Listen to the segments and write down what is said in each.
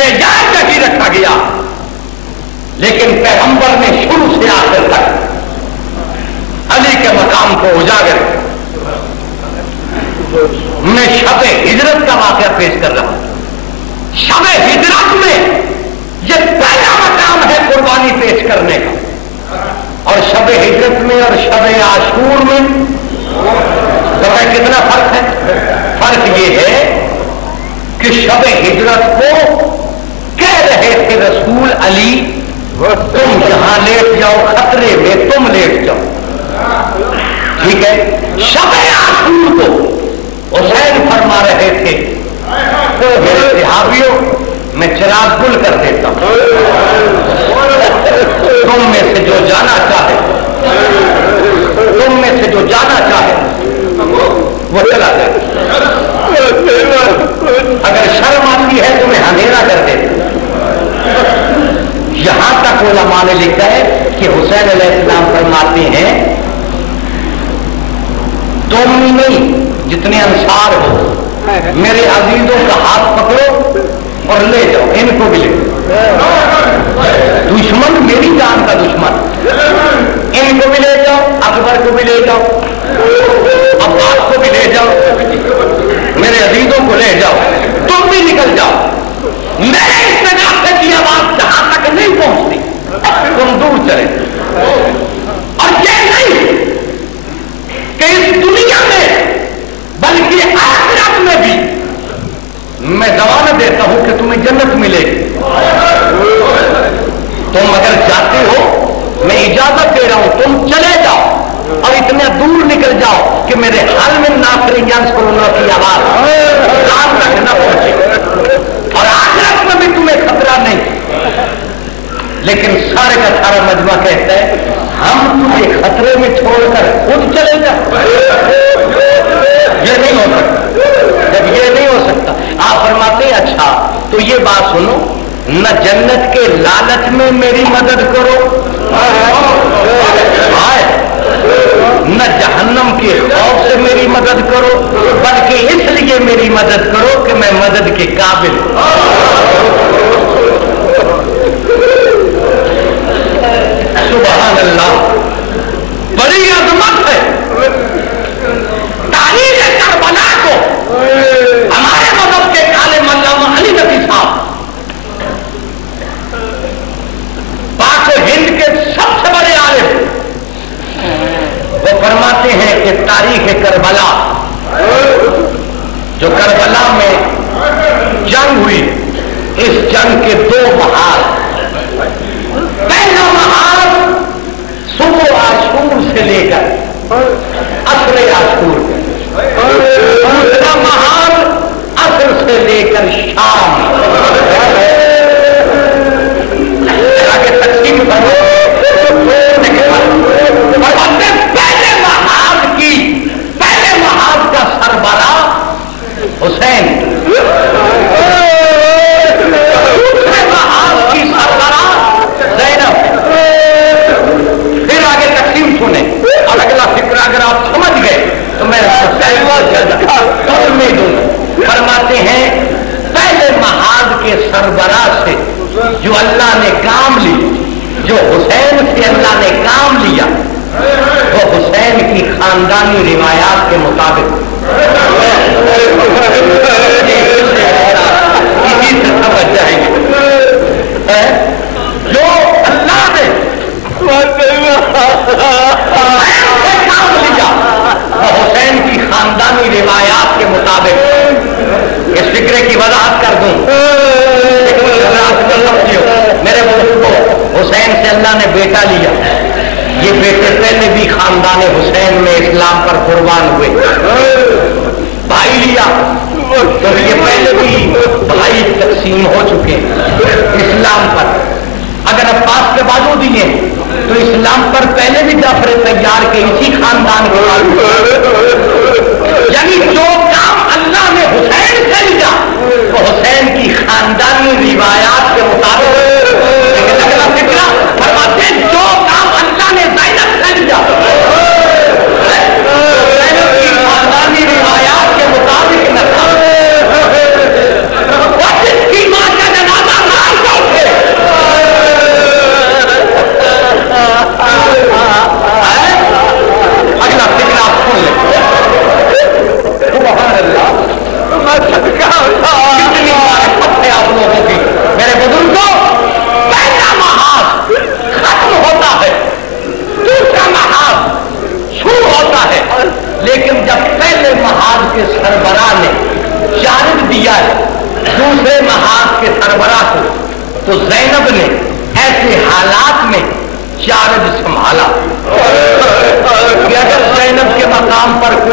معیار کا ہی رکھا گیا، لیکن پیغمبر نے شروع سے آخر تک علی کے مقام کو اجاگر. میں شب ہجرت کا واقعہ پیش کر رہا ہوں. شب ہجرت میں یہ پہلا مقام ہے قربانی پیش کرنے کا، اور شب ہجرت میں اور شب عاشور میں پتہ کتنا فرق ہے؟ فرق یہ ہے کہ شب ہجرت کو کہہ رہے تھے رسول علی تم یہاں لیٹ جاؤ، خطرے میں تم لیٹ جاؤ، ٹھیک ہے. شب عاشور کو حسین فرما رہے تھے میرے صحابیوں میں چراغ گل کر دیتا ہوں، تم میں سے جو جانا چاہے، تم میں سے جو جانا چاہے وہ چلا جائے. اگر شرم آتی ہے تو میں اندھیرا کر دیتا. یہاں تک علماء نے لکھا ہے کہ حسین علیہ السلام فرماتے ہیں تم ہی نہیں جتنے انصار ہو میرے عزیزوں کا ہاتھ پکڑو اور لے جاؤ، ان کو بھی لے جاؤ. دشمن میری جان کا دشمن، ان کو بھی لے جاؤ، اکبر کو بھی لے جاؤ، عباس کو بھی لے جاؤ، میرے عزیزوں کو لے جاؤ، تم بھی نکل جاؤ. میرے استجاب سے کی آواز جہاں تک نہیں پہنچتی تم دور چلے. اور یہ نہیں کہ اس دنیا میں بلکہ آخرت میں بھی میں ضمانت دیتا ہوں کہ تمہیں جنت ملے گی. تم اگر جاتے ہو میں اجازت دے رہا ہوں تم چلے جاؤ اور اتنے دور نکل جاؤ کہ میرے حال میں ناصرین کی آواز رات تک نہ پہنچے، اور آخرت میں بھی تمہیں خطرہ نہیں. لیکن سارے کا سارا مجمع کہتا ہے ہم تمہیں خطرے میں چھوڑ کر خود چلے جاؤ. یہ نہیں ہو سکتا. جب یہ نہیں ہو سکتا آپ فرماتے ہیں اچھا تو یہ بات سنو، نہ جنت کے لالچ میں میری مدد کرو، نہ جہنم کے خوف سے میری مدد کرو، بلکہ اس لیے میری مدد کرو کہ میں مدد کے قابل سبحان اللہ. بڑی عظمت ہے. تاریخ کربلا کو ہمارے مذہب کے عالم علامہ علی نقوی صاحب پاک و ہند کے سب سے بڑے عالم وہ فرماتے ہیں کہ تاریخ کربلا جو کربلا میں جنگ ہوئی، اس جنگ کے دو محاذ، پہلا محاذ صبح عاشور سے لے کر عصر عاشور، دوسرا محاذ عصر سے لے کر شام. آگے تقسیم کرو. پہلے محاذ کا سربراہ حسین، دوسرے محاذ کی سربراہ زینب. پھر آگے تقسیم سنیں اور اگلا فکر اگر آپ سمجھ گئے تو میں فرماتے ہیں پہلے محاذ کے سربراہ سے جو اللہ نے کام لی، جو حسین سے اللہ نے کام لیا، وہ حسین کی خاندانی روایات کے مطابق اسی سے سمجھ جائیں گے جو اللہ نے کام لیا وہ حسین کی خاندانی روایات کے مطابق. اس فکرے کی وضاحت کر دوں میرے دوست کو، حسین سے اللہ نے بیٹا لیا، یہ بیٹے پہلے بھی خاندان حسین میں اسلام پر قربان ہوئے. بھائی لیا تو یہ پہلے بھی بھائی تقسیم ہو چکے اسلام پر. اگر عباس کے بازو دیے تو اسلام پر پہلے بھی جعفر تیار کے اسی خاندان کے، یعنی جو کام اللہ نے حسین سے لیا وہ حسین کی خاندانی روایات کے مطابق. لیکن اگلا فکرہ فرماتے ہیں جو کام اللہ نے زینب سے لیا زینب کی خاندانی روایات کے مطابق نہ تھا. اور جس کی ماں کا جنازہ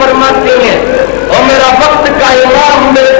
فرماتے ہیں اور میرا وقت کا امام میرے